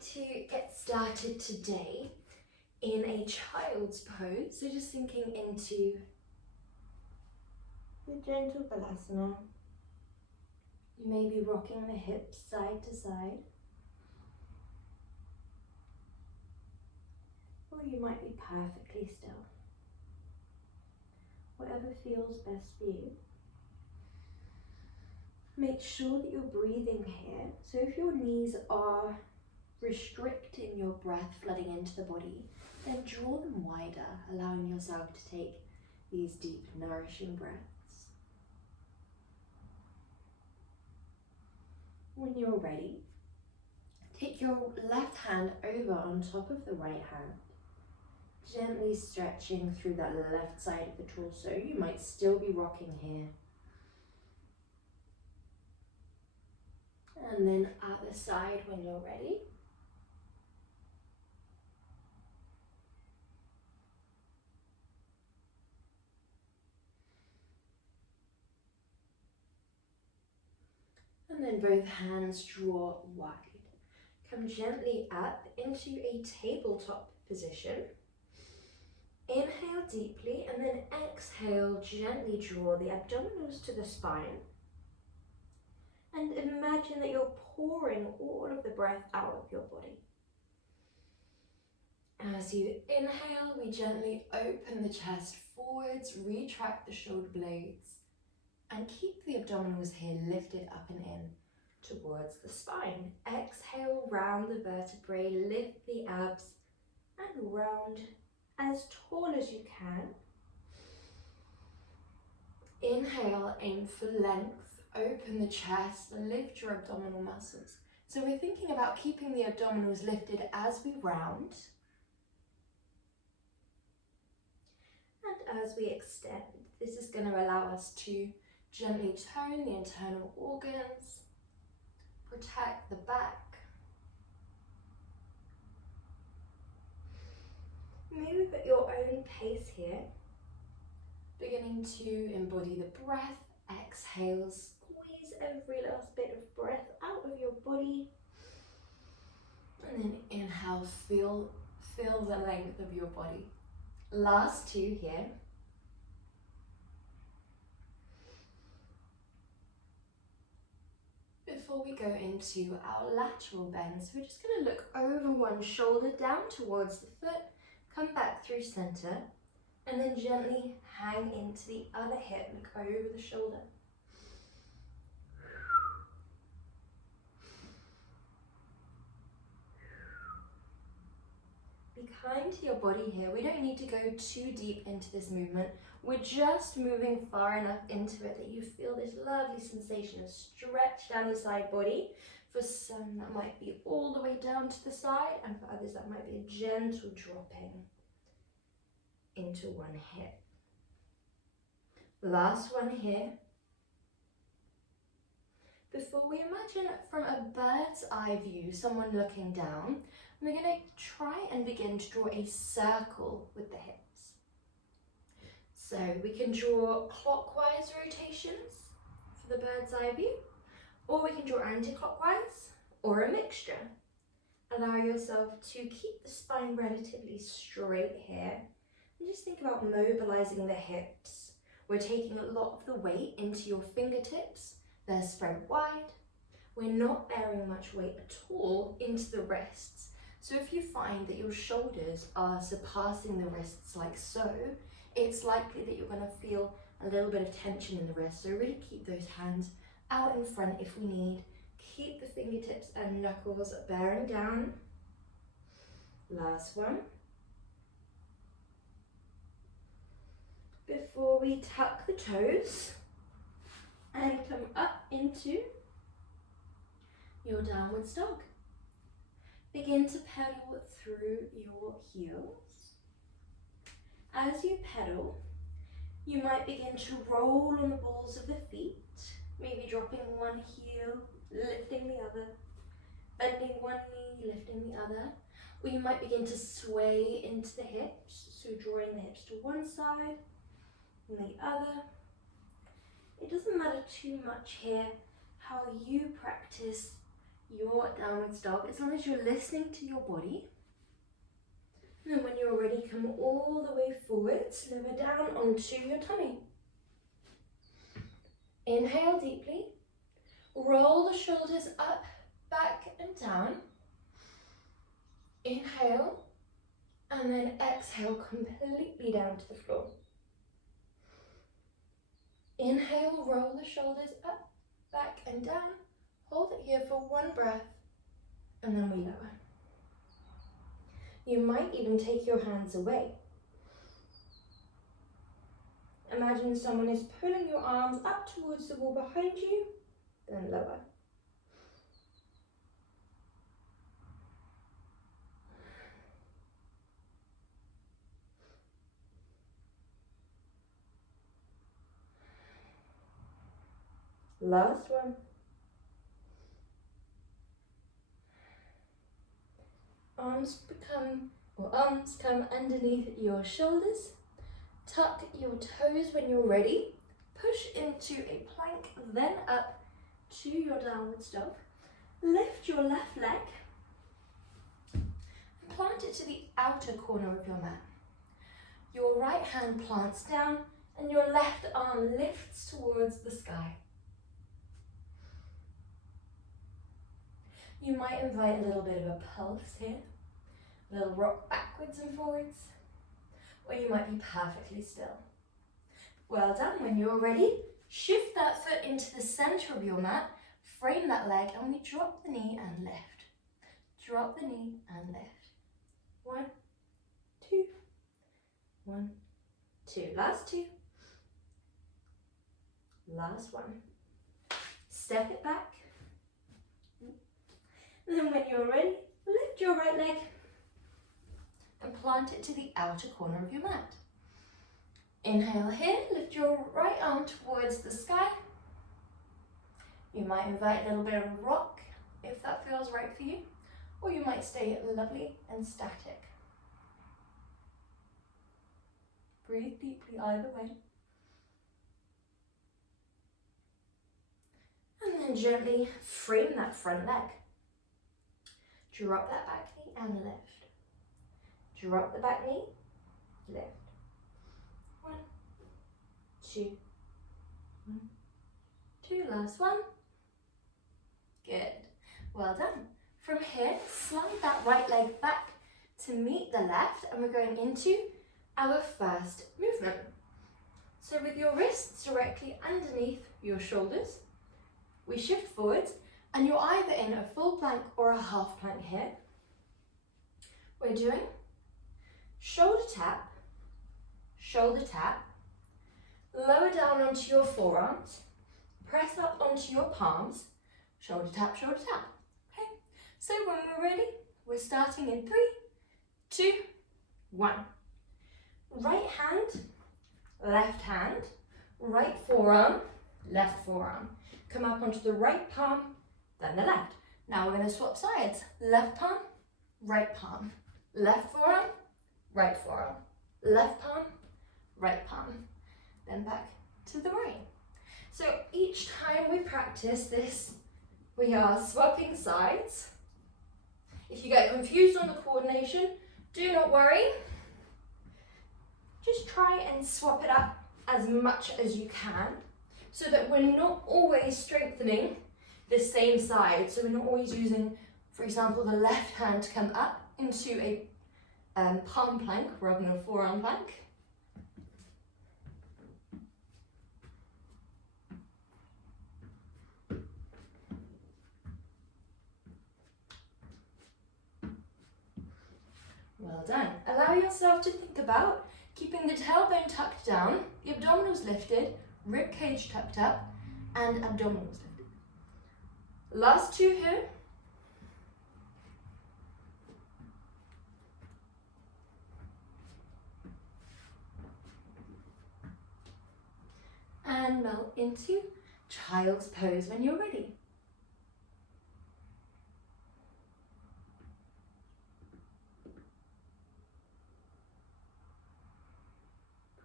to get started today in a child's pose. So just sinking into the gentle balasana. You may be rocking the hips side to side, or you might be perfectly still. Whatever feels best for you. Make sure that you're breathing here. So if your knees are restricting your breath flooding into the body, then draw them wider, allowing yourself to take these deep, nourishing breaths. When you're ready, take your left hand over on top of the right hand, gently stretching through that left side of the torso. You might still be rocking here. And then other side when you're ready. And then both hands draw wide. Come gently up into a tabletop position. Inhale deeply and then exhale, gently draw the abdominals to the spine. And imagine that you're pouring all of the breath out of your body. As you inhale, we gently open the chest forwards, retract the shoulder blades, and keep the abdominals here lifted up and in towards the spine. Exhale, round the vertebrae, lift the abs, and round as tall as you can. Inhale, aim for length. Open the chest, lift your abdominal muscles. So we're thinking about keeping the abdominals lifted as we round. And as we extend, this is going to allow us to gently tone the internal organs, protect the back. Move at your own pace here, beginning to embody the breath. Exhale, squeeze every last bit of breath out of your body. And then inhale, feel the length of your body. Last two here. Before we go into our lateral bends, we're just going to look over one shoulder down towards the foot, come back through center, and then gently hang into the other hip, look over the shoulder. Be kind to your body here. We don't need to go too deep into this movement. We're just moving far enough into it that you feel this lovely sensation of stretch down your side body. For some, that might be all the way down to the side, and for others, that might be a gentle dropping into one hip. Last one here. Before we imagine from a bird's eye view, someone looking down, we're going to try and begin to draw a circle with the hips. So we can draw clockwise rotations for the bird's eye view, or we can draw anti-clockwise, or a mixture. Allow yourself to keep the spine relatively straight here. And just think about mobilizing the hips. We're taking a lot of the weight into your fingertips. They're spread wide. We're not bearing much weight at all into the wrists. So if you find that your shoulders are surpassing the wrists like so, it's likely that you're going to feel a little bit of tension in the wrists. So really keep those hands out in front if we need. Keep the fingertips and knuckles bearing down. Last one. Before we tuck the toes and come up into your downward dog. Begin to pedal through your heels. As you pedal, you might begin to roll on the balls of the feet, maybe dropping one heel, lifting the other, bending one knee, lifting the other, or you might begin to sway into the hips, so drawing the hips to one side and the other. It doesn't matter too much here how you practice your downwards dog as long as you're listening to your body. And then when you're ready, come all the way forwards, lower down onto your tummy. Inhale deeply, roll the shoulders up, back and down. Inhale, and then exhale completely down to the floor. Inhale, roll the shoulders up, back and down. Hold it here for one breath, and then we lower. You might even take your hands away. Imagine someone is pulling your arms up towards the wall behind you, then lower. Last one. Arms come underneath your shoulders. Tuck your toes when you're ready. Push into a plank, then up to your downwards dog. Lift your left leg and plant it to the outer corner of your mat. Your right hand plants down and your left arm lifts towards the sky. You might invite a little bit of a pulse here, a little rock backwards and forwards, or you might be perfectly still. Well done. When you're ready, shift that foot into the center of your mat, frame that leg, and we drop the knee and lift. Drop the knee and lift. 1, 2, 1, 2. Last 2. Last 1. Step it back. And then when you're ready, lift your right leg and plant it to the outer corner of your mat. Inhale here, lift your right arm towards the sky. You might invite a little bit of a rock if that feels right for you, or you might stay lovely and static. Breathe deeply either way. And then gently frame that front leg. Drop that back knee and lift. Drop the back knee, lift. 1, 2, 1, 2. Last 1. Good. Well done. From here, slide that right leg back to meet the left, and we're going into our first movement. So with your wrists directly underneath your shoulders, we shift forwards, and you're either in a full plank or a half plank here. We're doing shoulder tap, lower down onto your forearms, press up onto your palms, shoulder tap, okay? So when we're ready, we're starting in 3, 2, 1. Right hand, right forearm, left forearm. Come up onto the right palm, then the left. Now we're going to swap sides. Left palm, right palm. Left forearm, right forearm. Left palm, right palm. Then back to the right. So each time we practice this, we are swapping sides. If you get confused on the coordination, do not worry. Just try and swap it up as much as you can so that we're not always strengthening the same side. So we're not always using, for example, the left hand to come up into a palm plank rather than a forearm plank. Well done. Allow yourself to think about keeping the tailbone tucked down, the abdominals lifted, rib cage tucked up, and abdominals lifted. Last 2 here. And melt into child's pose when you're ready.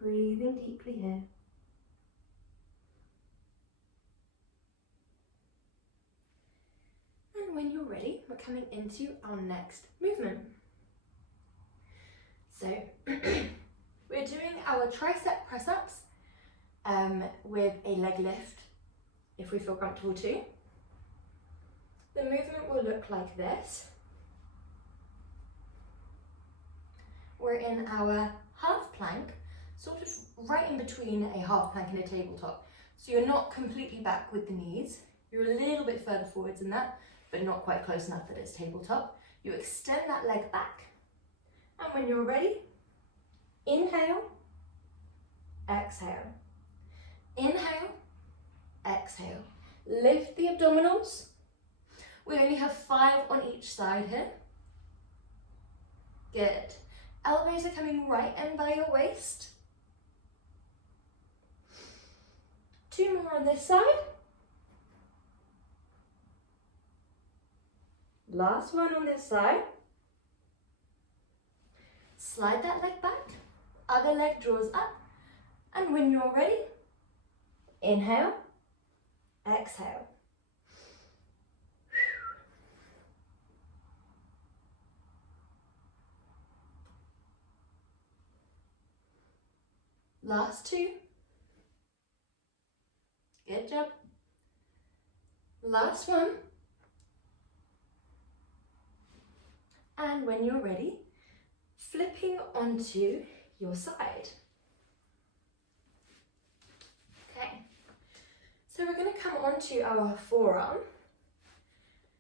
Breathing deeply here. And when coming into our next movement. So we're doing our tricep press-ups with a leg lift, if we feel comfortable too. The movement will look like this. We're in our half plank, sort of right in between a half plank and a tabletop. So you're not completely back with the knees. You're a little bit further forwards than that, but not quite close enough that it's tabletop. You extend that leg back, and when you're ready, inhale, exhale. Inhale, exhale. Lift the abdominals. We only have 5 on each side here. Good. Elbows are coming right in by your waist. 2 more on this side. Last one on this side. Slide that leg back. Other leg draws up. And when you're ready, inhale, exhale. Last 2. Good job. Last one. And when you're ready, flipping onto your side. Okay. So we're going to come onto our forearm.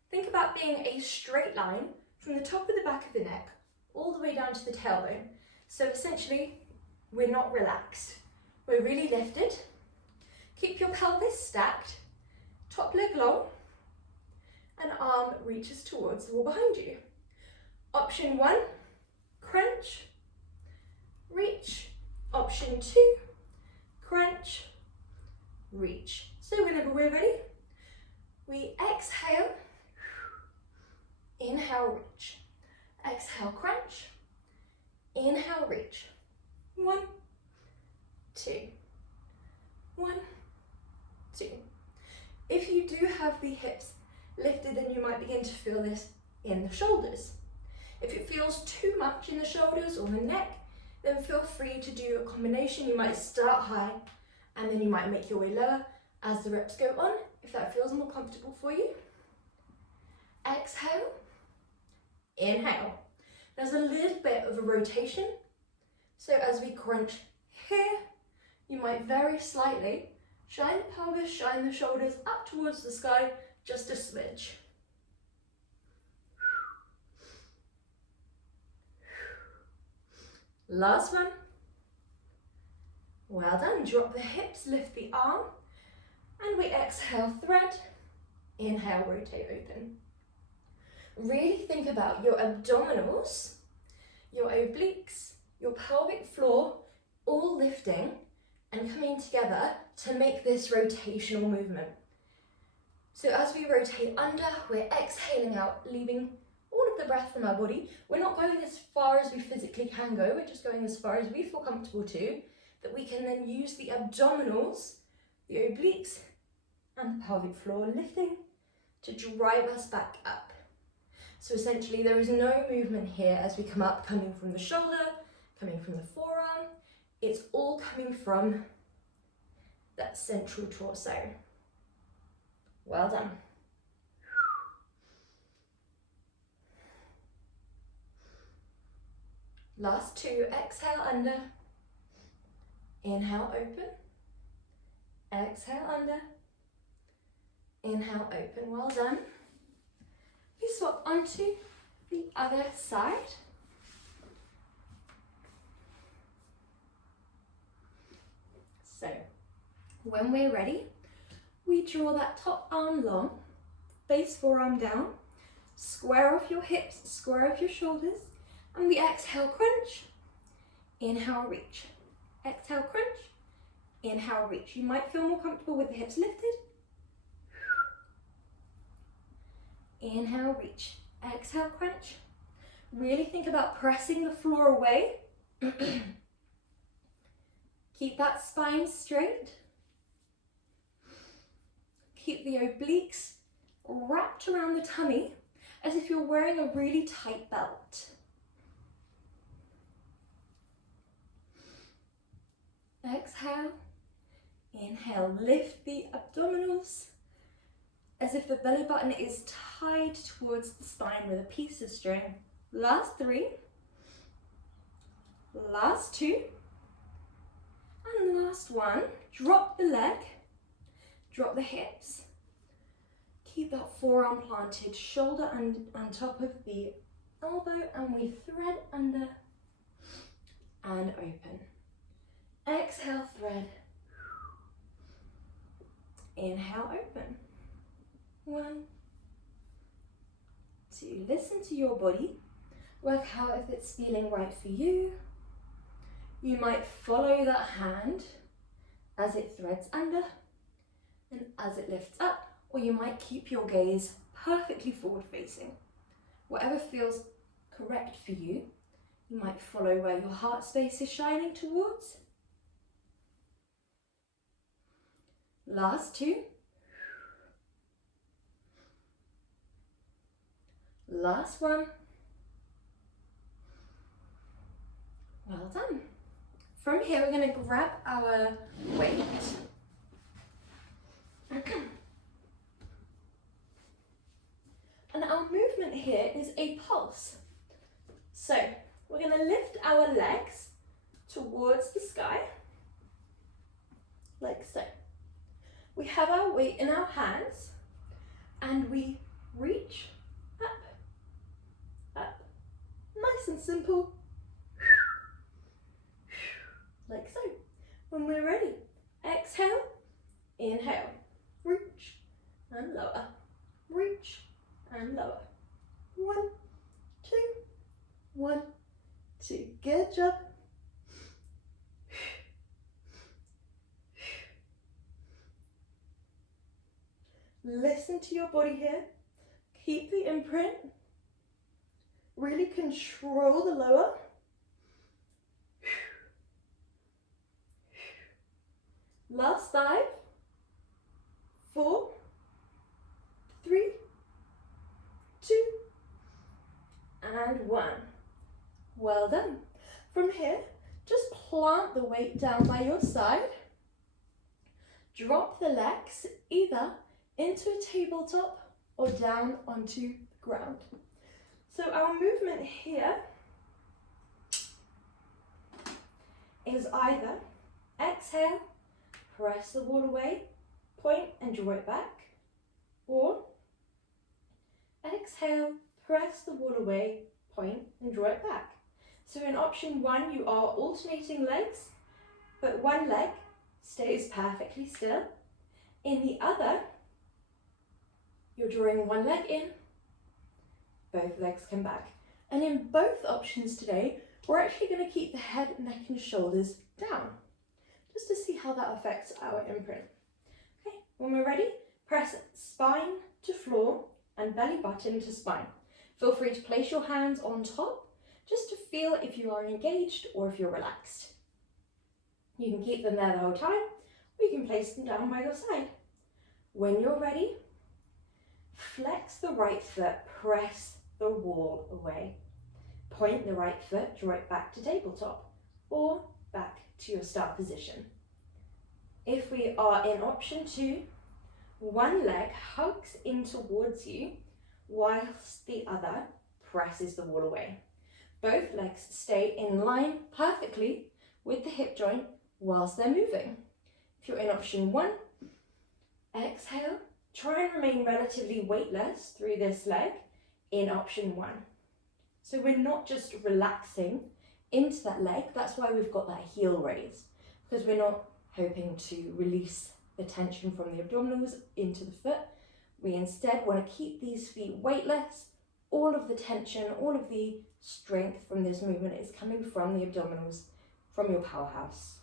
Think about being a straight line from the top of the back of the neck all the way down to the tailbone. So essentially, we're not relaxed. We're really lifted. Keep your pelvis stacked, top leg long, and arm reaches towards the wall behind you. Option 1, crunch, reach. Option 2, crunch, reach. So whenever we're ready, we exhale, inhale, reach. Exhale, crunch, inhale, reach. 1, 2, 1, 2. If you do have the hips lifted, then you might begin to feel this in the shoulders. If it feels too much in the shoulders or the neck, then feel free to do a combination. You might start high and then you might make your way lower as the reps go on, if that feels more comfortable for you. Exhale, inhale. There's a little bit of a rotation. So as we crunch here, you might very slightly shine the pelvis, shine the shoulders up towards the sky, just a smidge. Last one. Well done. Drop the hips, lift the arm, and we exhale, thread. Inhale, rotate, open. Really think about your abdominals, your obliques, your pelvic floor, all lifting and coming together to make this rotational movement. So as we rotate under, we're exhaling out, leaving all of the breath from our body. We're not going as far as we physically can go, we're just going as far as we feel comfortable to, that we can then use the abdominals, the obliques, and the pelvic floor lifting to drive us back up. So essentially there is no movement here as we come up, coming from the shoulder, coming from the forearm. It's all coming from that central torso. Well done. Last 2, exhale under, inhale open, exhale under, inhale open. Well done. We swap onto the other side. So when we're ready, we draw that top arm long, base forearm down, square off your hips, square off your shoulders, and we exhale, crunch, inhale, reach. Exhale, crunch, inhale, reach. You might feel more comfortable with the hips lifted. Inhale, reach. Exhale, crunch. Really think about pressing the floor away. Keep that spine straight. Keep the obliques wrapped around the tummy as if you're wearing a really tight belt. Exhale, inhale, lift the abdominals as if the belly button is tied towards the spine with a piece of string. Last 3, last 2, and last 1. Drop the leg, drop the hips. Keep that forearm planted, shoulder on top of the elbow, and we thread under and open. Exhale, thread. Inhale, open. 1, 2. Listen to your body. Work out if it's feeling right for you. You might follow that hand as it threads under and as it lifts up, or you might keep your gaze perfectly forward facing. Whatever feels correct for you, you might follow where your heart space is shining towards. Last 2. Last 1. Well done. From here, we're going to grab our weight. And our movement here is a pulse. So we're going to lift our legs towards the sky, like so. We have our weight in our hands and we reach up, up. Nice and simple. Like so. When we're ready, exhale, inhale, reach and lower, reach and lower. 1, 2, 1, 2. Good job. Listen to your body here. Keep the imprint. Really control the lower. Last 5, 4, 3, 2, and 1. Well done. From here, just plant the weight down by your side. Drop the legs either into a tabletop or down onto the ground. So our movement here is either exhale, press the wall away, point and draw it back, or exhale, press the wall away, point and draw it back. So in option 1, you are alternating legs, but one leg stays perfectly still. In the other, you're drawing one leg in, both legs come back. And in both options today, we're actually going to keep the head, neck and shoulders down, just to see how that affects our imprint. Okay, when we're ready, press spine to floor and belly button to spine. Feel free to place your hands on top, just to feel if you are engaged or if you're relaxed. You can keep them there the whole time, or you can place them down by your side. When you're ready, flex the right foot, press the wall away. Point the right foot, draw it back to tabletop, or back to your start position. If we are in option 2, one leg hugs in towards you, whilst the other presses the wall away. Both legs stay in line perfectly with the hip joint whilst they're moving. If you're in option 1, exhale, try and remain relatively weightless through this leg in option 1. So we're not just relaxing into that leg, that's why we've got that heel raise, because we're not hoping to release the tension from the abdominals into the foot. We instead want to keep these feet weightless. All of the tension, all of the strength from this movement is coming from the abdominals, from your powerhouse.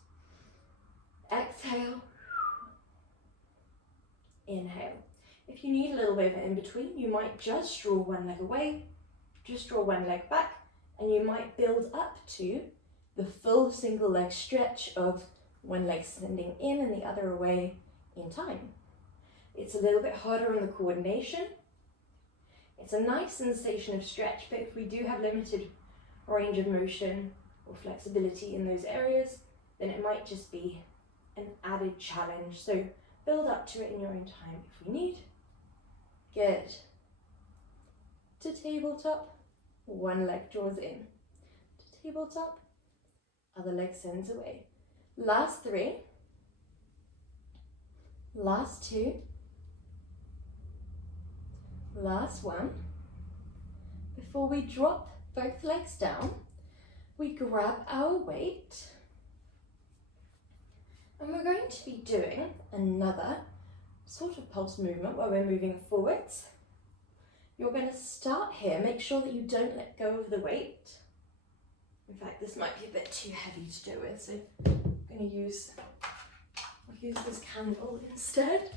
Exhale, inhale. If you need a little bit of an in-between, you might just draw one leg away, just draw one leg back, and you might build up to the full single leg stretch of one leg sending in and the other away in time. It's a little bit harder on the coordination. It's a nice sensation of stretch, but if we do have limited range of motion or flexibility in those areas, then it might just be an added challenge. So build up to it in your own time if we need. Good. To tabletop, one leg draws in. To tabletop, other leg sends away. Last 3. Last 2. Last 1. Before we drop both legs down, we grab our weight and we're going to be doing another sort of pulse movement where we're moving forwards. You're going to start here. Make sure that you don't let go of the weight. In fact, this might be a bit too heavy to do with, so I'm going to use this candle instead.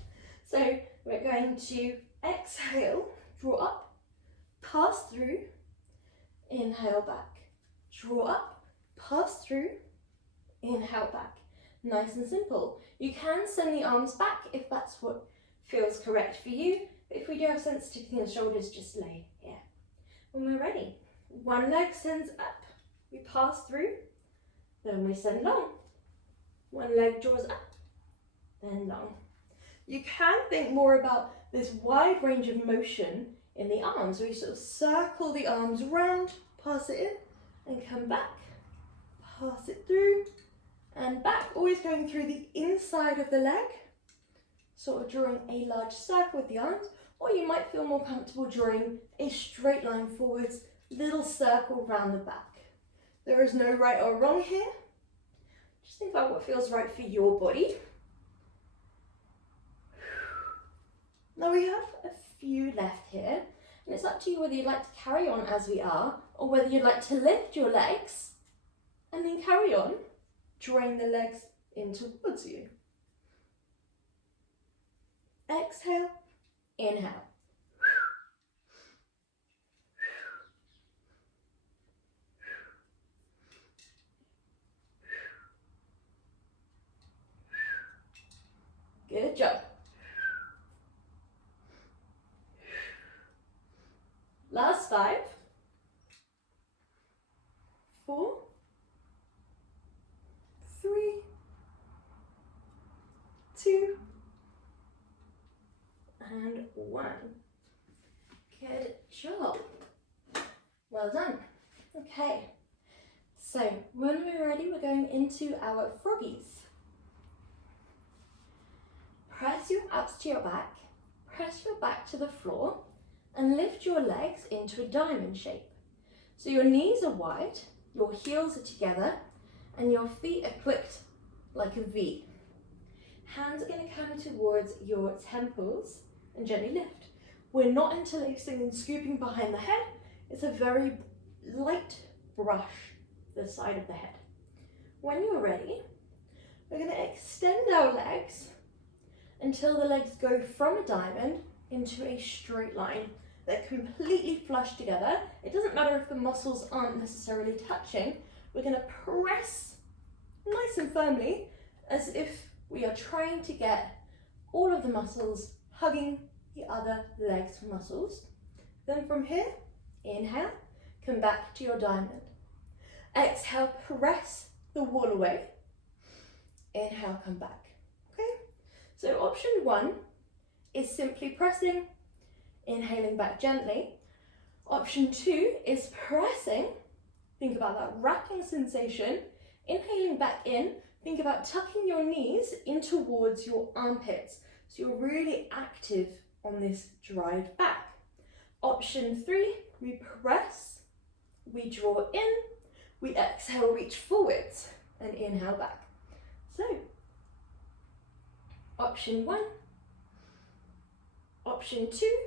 So we're going to exhale, draw up, pass through, inhale back, draw up, pass through, inhale back. Nice and simple. You can send the arms back if that's what feels correct for you. But if we do have sensitivity in the shoulders, just lay here. When we're ready, one leg sends up, we pass through, then we send long. One leg draws up, then long. You can think more about this wide range of motion in the arms, where you sort of circle the arms round, pass it in, and come back, pass it through, and back, always going through the inside of the leg, sort of drawing a large circle with the arms, or you might feel more comfortable drawing a straight line forwards, little circle round the back. There is no right or wrong here. Just think about what feels right for your body. Now we have a few left here, and it's up to you whether you'd like to carry on as we are, or whether you'd like to lift your legs and then carry on, drawing the legs in towards you. Exhale, inhale. Good job. Last 5, 4, 3, 2, and 1. Good job. Well done. Okay, so when we're ready, we're going into our froggies. Press your abs to your back, press your back to the floor, and lift your legs into a diamond shape. So your knees are wide, your heels are together, and your feet are clicked like a V. Hands are going to come towards your temples and gently lift. We're not interlacing and scooping behind the head. It's a very light brush to the side of the head. When you're ready, we're going to extend our legs until the legs go from a diamond into a straight line. They're completely flush together. It doesn't matter if the muscles aren't necessarily touching. We're going to press nice and firmly as if we are trying to get all of the muscles hugging the other leg's muscles. Then from here, inhale, come back to your diamond. Exhale, press the wall away. Inhale, come back. Okay? So option 1 is simply pressing, inhaling back gently. Option 2 is pressing. Think about that wrapping sensation. Inhaling back in. Think about tucking your knees in towards your armpits. So you're really active on this drive back. Option 3, we press, we draw in, we exhale, reach forwards, and inhale back. So, option 1, option 2,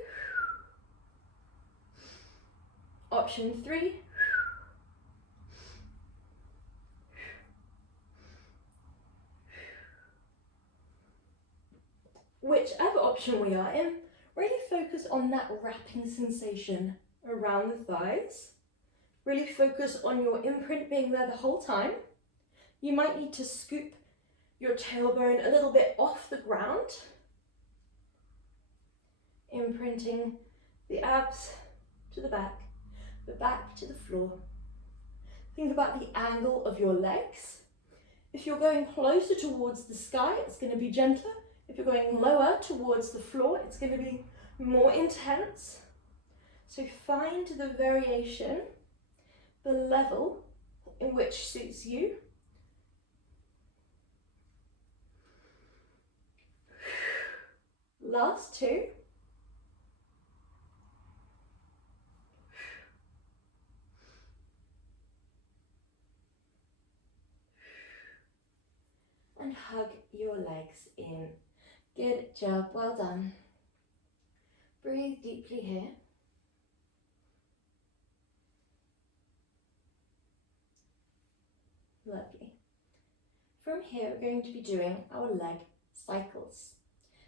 option 3, whichever option we are in, really focus on that wrapping sensation around the thighs. Really focus on your imprint being there the whole time. You might need to scoop your tailbone a little bit off the ground, imprinting the abs to the back, but back to the floor. Think about the angle of your legs. If you're going closer towards the sky, it's going to be gentler. If you're going lower towards the floor, it's going to be more intense. So find the variation, the level in which suits you. Last two. And hug your legs in. Good job, well done. Breathe deeply here. Lovely. From here, we're going to be doing our leg cycles.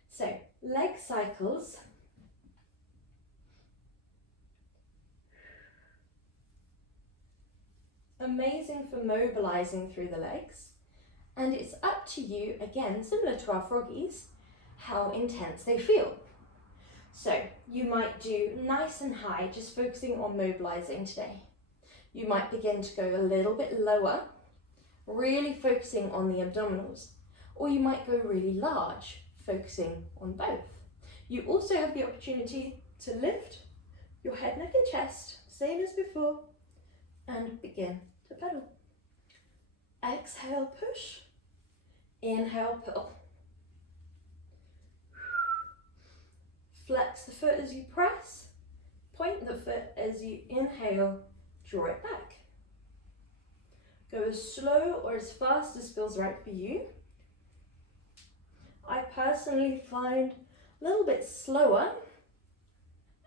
So, leg cycles. Amazing for mobilizing through the legs. And it's up to you, again, similar to our froggies, how intense they feel. So you might do nice and high, just focusing on mobilizing today. You might begin to go a little bit lower, really focusing on the abdominals. Or you might go really large, focusing on both. You also have the opportunity to lift your head, neck and chest, same as before, and begin to pedal. Exhale, push. Inhale, pull. Flex the foot as you press. Point the foot as you inhale, draw it back. Go as slow or as fast as feels right for you. I personally find a little bit slower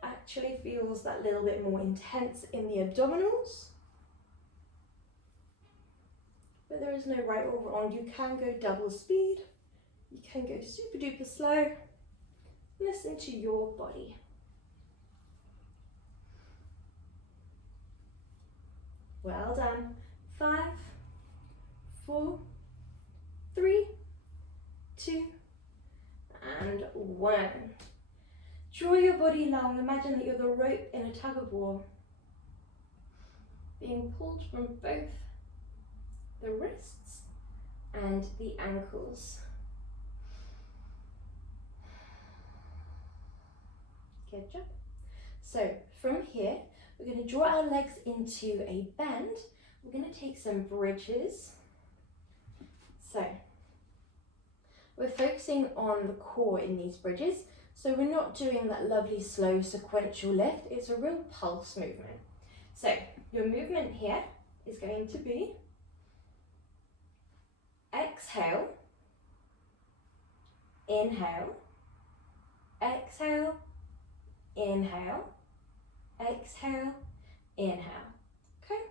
actually feels that little bit more intense in the abdominals. But there is no right or wrong. You can go double speed. You can go super duper slow. Listen to your body. Well done. 5, 4, 3, 2, and 1. Draw your body long. Imagine that you're the rope in a tug of war, being pulled from both the wrists and the ankles. Good job. So from here, we're going to draw our legs into a bend. We're going to take some bridges. So we're focusing on the core in these bridges. So we're not doing that lovely slow sequential lift. It's a real pulse movement. So your movement here is going to be exhale, inhale, exhale, inhale, exhale, inhale. Okay?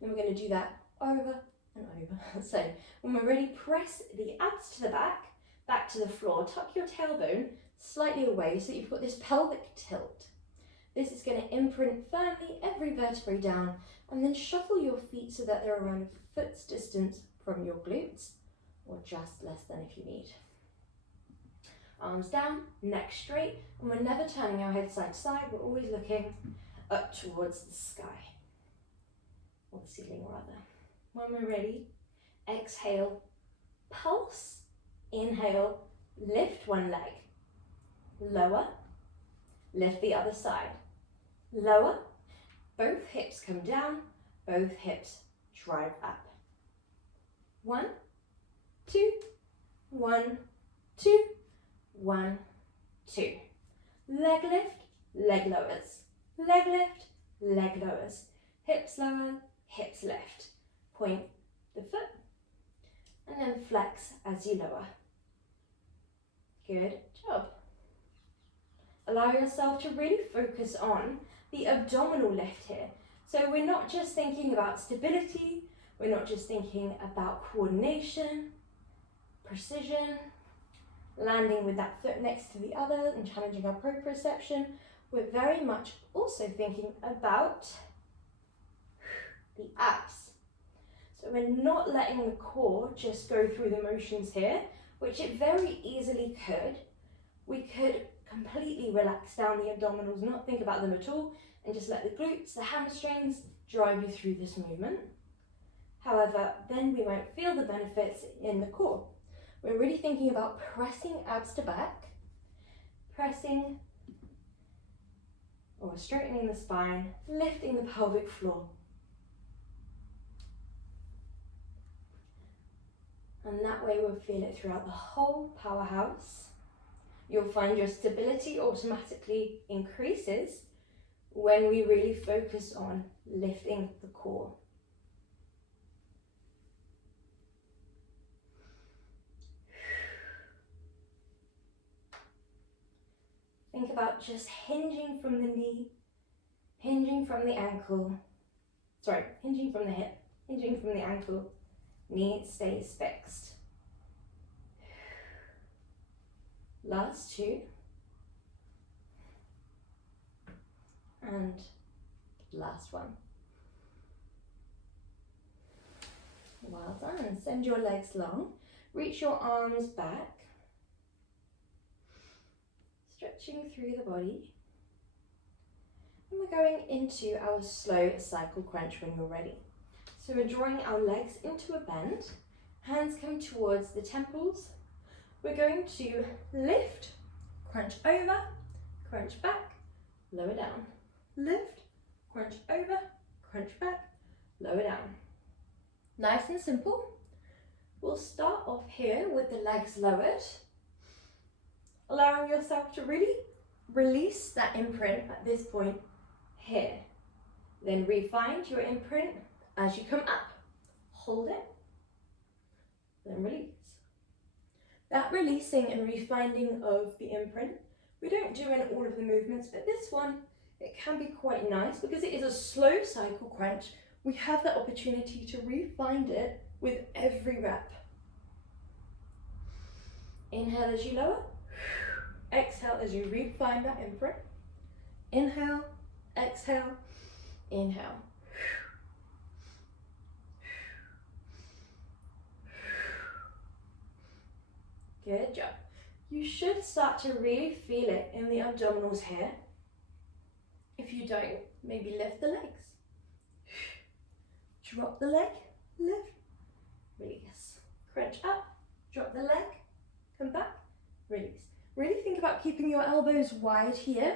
Then we're going to do that over and over. So when we're ready, press the abs to the back to the floor. Tuck your tailbone slightly away so you've got this pelvic tilt. This is going to imprint firmly every vertebrae down, and then shuffle your feet so that they're around a foot's distance from your glutes, or just less than if you need. Arms down, neck straight, and we're never turning our head side to side. We're always looking up towards the sky, or the ceiling rather. When we're ready, exhale, pulse, inhale, lift one leg, lower, lift the other side, lower, both hips come down, both hips drive up. 1, 2, 1, 2, 1, 2. Leg lift, leg lowers, leg lift, leg lowers, hips lower, hips lift. Point the foot and then flex as you lower. Good job. Allow yourself to really focus on the abdominal lift here. So we're not just thinking about stability, we're not just thinking about coordination, precision, landing with that foot next to the other and challenging our proprioception. We're very much also thinking about the abs. So we're not letting the core just go through the motions here, which it very easily could. We could completely relax down the abdominals, not think about them at all, and just let the glutes, the hamstrings drive you through this movement. However, then we won't feel the benefits in the core. We're really thinking about pressing abs to back, pressing or straightening the spine, lifting the pelvic floor. And that way we'll feel it throughout the whole powerhouse. You'll find your stability automatically increases when we really focus on lifting the core. Think about just hinging from the knee, hinging from the ankle, hinging from the hip, hinging from the ankle, knee stays fixed. Last two. And last one. Well done. Send your legs long. Reach your arms back. Stretching through the body. And we're going into our slow cycle crunch when you're ready. So we're drawing our legs into a bend. Hands come towards the temples. We're going to lift, crunch over, crunch back, lower down. Lift, crunch over, crunch back, lower down. Nice and simple. We'll start off here with the legs lowered, allowing yourself to really release that imprint at this point here. Then re-find your imprint as you come up. Hold it, then release. That releasing and refinding of the imprint, we don't do in all of the movements, but this one, it can be quite nice because it is a slow cycle crunch. We have the opportunity to re-find it with every rep. Inhale as you lower. Exhale as you re-find that imprint. Inhale, exhale, inhale. Good job. You should start to really feel it in the abdominals here. If you don't, maybe lift the legs. Drop the leg, lift, release. Crunch up, drop the leg, come back, release. Really think about keeping your elbows wide here,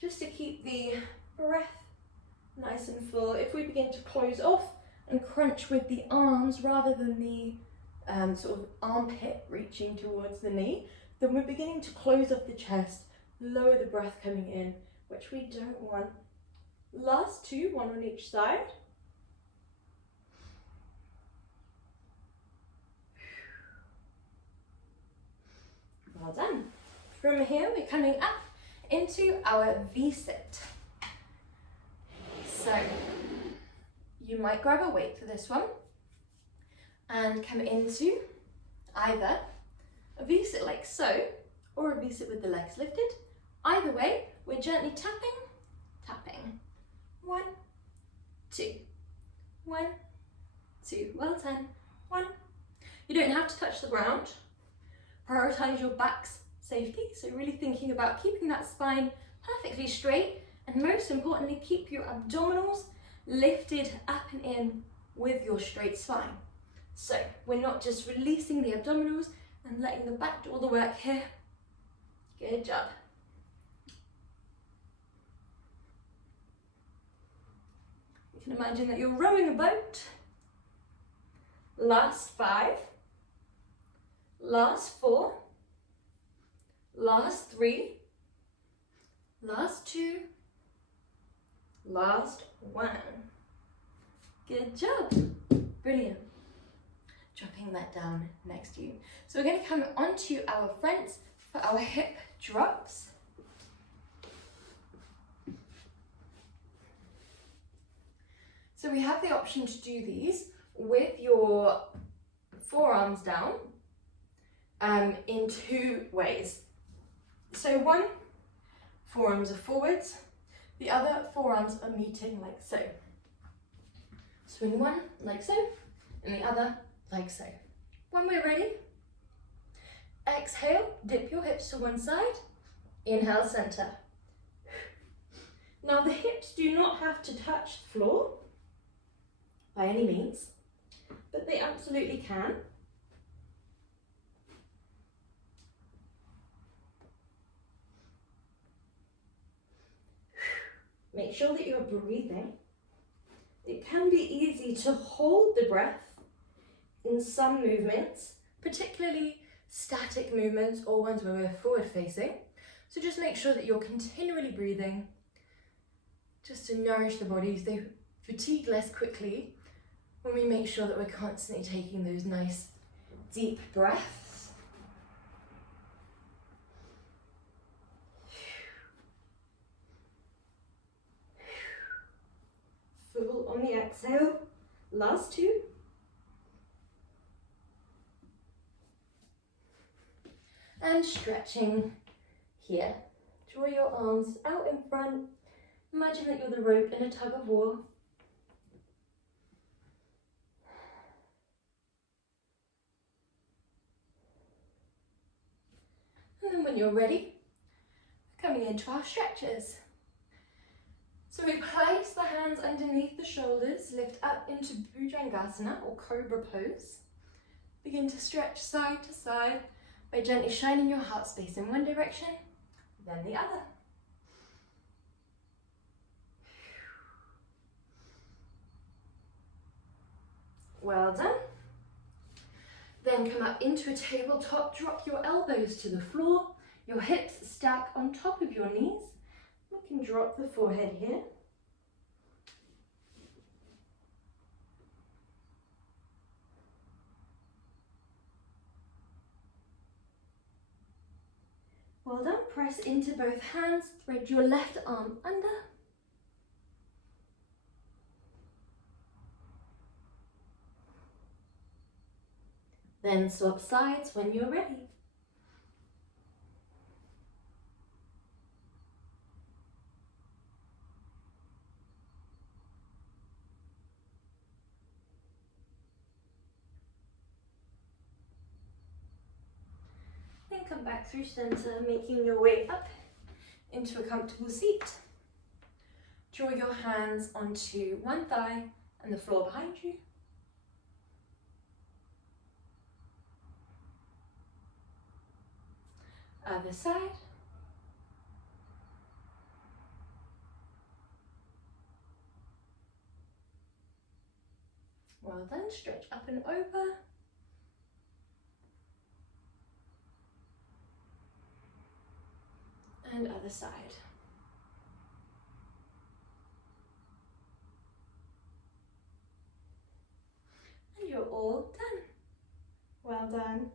just to keep the breath nice and full. If we begin to close off and crunch with the arms rather than the sort of armpit reaching towards the knee, then we're beginning to close off the chest, lower the breath coming in, which we don't want. Last two, one on each side. Well done. From here, we're coming up into our V-sit. So you might grab a weight for this one and come into either a V-sit like so, or a V-sit with the legs lifted. Either way, we're gently tapping, tapping. 1, 2, 1, 2. Well done. 1. You don't have to touch the ground. Prioritize your back's safety. So really thinking about keeping that spine perfectly straight, and most importantly, keep your abdominals lifted up and in with your straight spine. So we're not just releasing the abdominals and letting the back do all the work here. Good job. You can imagine that you're rowing a boat. Last 5. Last 4. Last 3. Last 2. Last 1. Good job. Brilliant. Dropping that down next to you. So we're going to come onto our fronts for our hip drops. So we have the option to do these with your forearms down in 2 ways. So one, forearms are forwards, the other forearms are meeting like so. Swing one like so, and the other like so. When we're ready, exhale, dip your hips to one side, inhale, center. Now the hips do not have to touch the floor by any means, but they absolutely can. Make sure that you're breathing. It can be easy to hold the breath in some movements, particularly static movements or ones where we're forward facing. So just make sure that you're continually breathing just to nourish the body so they fatigue less quickly when we make sure that we're constantly taking those nice deep breaths. Full on the exhale. Last two. And stretching here. Draw your arms out in front. Imagine that you're the rope in a tug of war. And then when you're ready, coming into our stretches. So we place the hands underneath the shoulders, lift up into Bhujangasana or Cobra pose. Begin to stretch side to side by gently shining your heart space in one direction, then the other. Well done. Then come up into a tabletop, drop your elbows to the floor, your hips stack on top of your knees. We can drop the forehead here. Well done. Press into both hands, thread your left arm under. Then swap sides when you're ready. Then come back through center, making your way up into a comfortable seat. Draw your hands onto one thigh and the floor behind you. Other side. Well done. Stretch up and over. And other side. And you're all done. Well done.